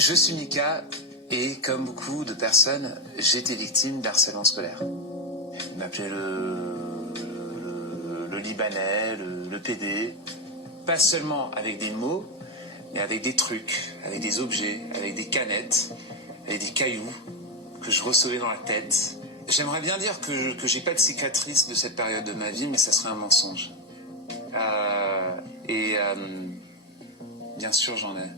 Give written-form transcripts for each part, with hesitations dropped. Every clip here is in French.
Je suis Mika et comme beaucoup de personnes, j'étais victime d'harcèlement scolaire. Ils m'appelaient le Libanais, le PD. Pas seulement avec des mots, mais avec des trucs, avec des objets, avec des canettes, avec des cailloux que je recevais dans la tête. J'aimerais bien dire que j'ai pas de cicatrice de cette période de ma vie, mais ça serait un mensonge. Bien sûr, j'en ai.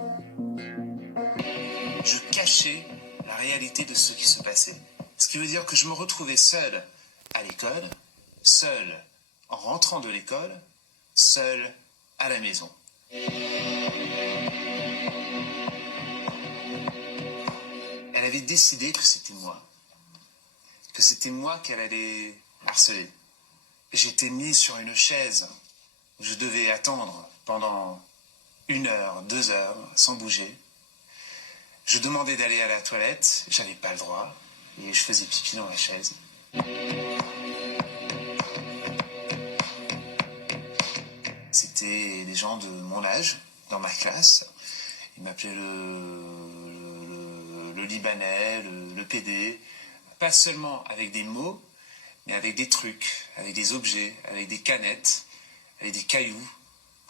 Je cachais la réalité de ce qui se passait. Ce qui veut dire que je me retrouvais seul à l'école, seul en rentrant de l'école, seul à la maison. Elle avait décidé que c'était moi qu'elle allait harceler. J'étais mis sur une chaise. Je devais attendre pendant 1 heure, 2 heures, sans bouger. Je demandais d'aller à la toilette, j'avais pas le droit, et je faisais pipi dans la chaise. C'était des gens de mon âge, dans ma classe. Ils m'appelaient le Libanais, le PD. Pas seulement avec des mots, mais avec des trucs, avec des objets, avec des canettes, avec des cailloux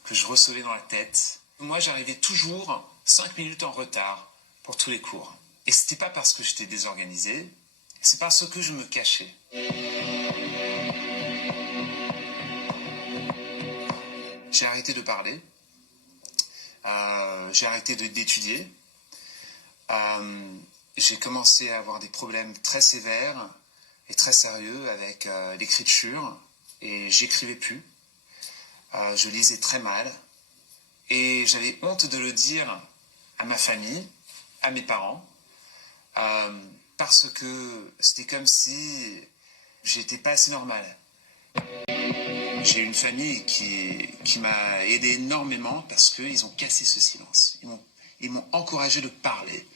que je recevais dans la tête. Moi, j'arrivais toujours 5 minutes en retard pour tous les cours. Et c'était pas parce que j'étais désorganisé, c'est parce que je me cachais. J'ai arrêté de parler, j'ai arrêté d'étudier, j'ai commencé à avoir des problèmes très sévères et très sérieux avec l'écriture, et j'écrivais plus, je lisais très mal, et j'avais honte de le dire à ma famille, à mes parents, parce que c'était comme si j'étais pas assez normal. J'ai une famille qui m'a aidé énormément parce qu'ils ont cassé ce silence. Ils m'ont encouragé de parler.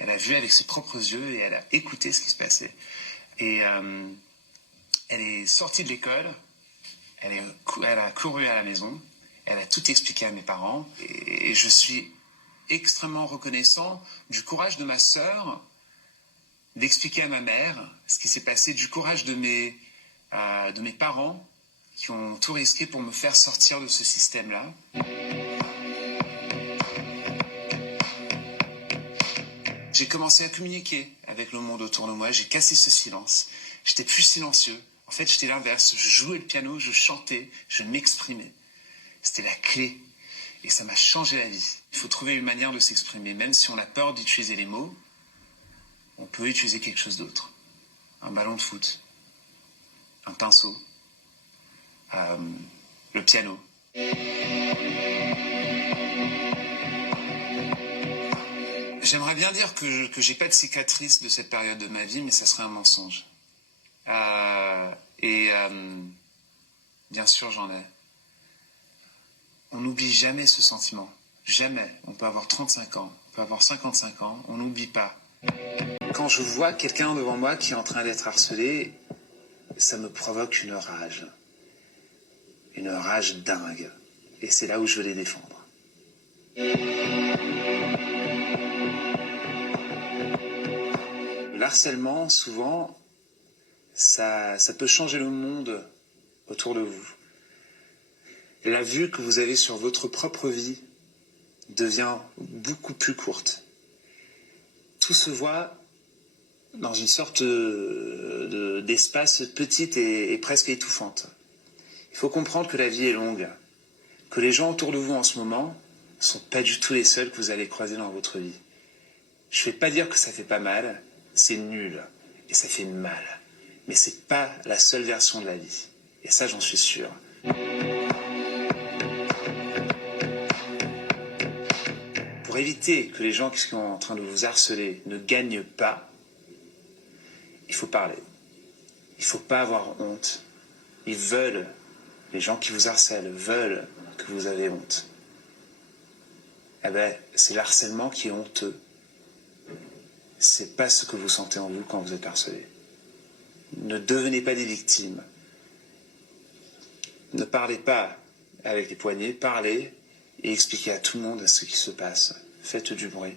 Elle a vu avec ses propres yeux et elle a écouté ce qui se passait. Et elle est sortie de l'école, elle a couru à la maison, elle a tout expliqué à mes parents. Et je suis extrêmement reconnaissant du courage de ma sœur d'expliquer à ma mère ce qui s'est passé, du courage de mes parents qui ont tout risqué pour me faire sortir de ce système-là. J'ai commencé à communiquer avec le monde autour de moi, j'ai cassé ce silence. J'étais plus silencieux. En fait, j'étais l'inverse. Je jouais le piano, je chantais, je m'exprimais. C'était la clé. Et ça m'a changé la vie. Il faut trouver une manière de s'exprimer. Même si on a peur d'utiliser les mots, on peut utiliser quelque chose d'autre. Un ballon de foot, un pinceau, le piano. J'aimerais bien dire que j'ai pas de cicatrice de cette période de ma vie, mais ça serait un mensonge. Bien sûr, j'en ai. On n'oublie jamais ce sentiment. Jamais. On peut avoir 35 ans, on peut avoir 55 ans, on n'oublie pas. Quand je vois quelqu'un devant moi qui est en train d'être harcelé, ça me provoque une rage. Une rage dingue. Et c'est là où je veux les défendre. Le harcèlement, souvent, ça peut changer le monde autour de vous. La vue que vous avez sur votre propre vie devient beaucoup plus courte. Tout se voit dans une sorte d'espace petite et presque étouffante. Il faut comprendre que la vie est longue, que les gens autour de vous en ce moment ne sont pas du tout les seuls que vous allez croiser dans votre vie. Je ne vais pas dire que ça fait pas mal, c'est nul, et ça fait mal. Mais c'est pas la seule version de la vie. Et ça, j'en suis sûr. Pour éviter que les gens qui sont en train de vous harceler ne gagnent pas, il faut parler. Il ne faut pas avoir honte. Les gens qui vous harcèlent veulent que vous avez honte. Eh ben, c'est le harcèlement qui est honteux. C'est pas ce que vous sentez en vous quand vous êtes harcelé. Ne devenez pas des victimes. Ne parlez pas avec les poignets, parlez et expliquez à tout le monde ce qui se passe. Faites du bruit.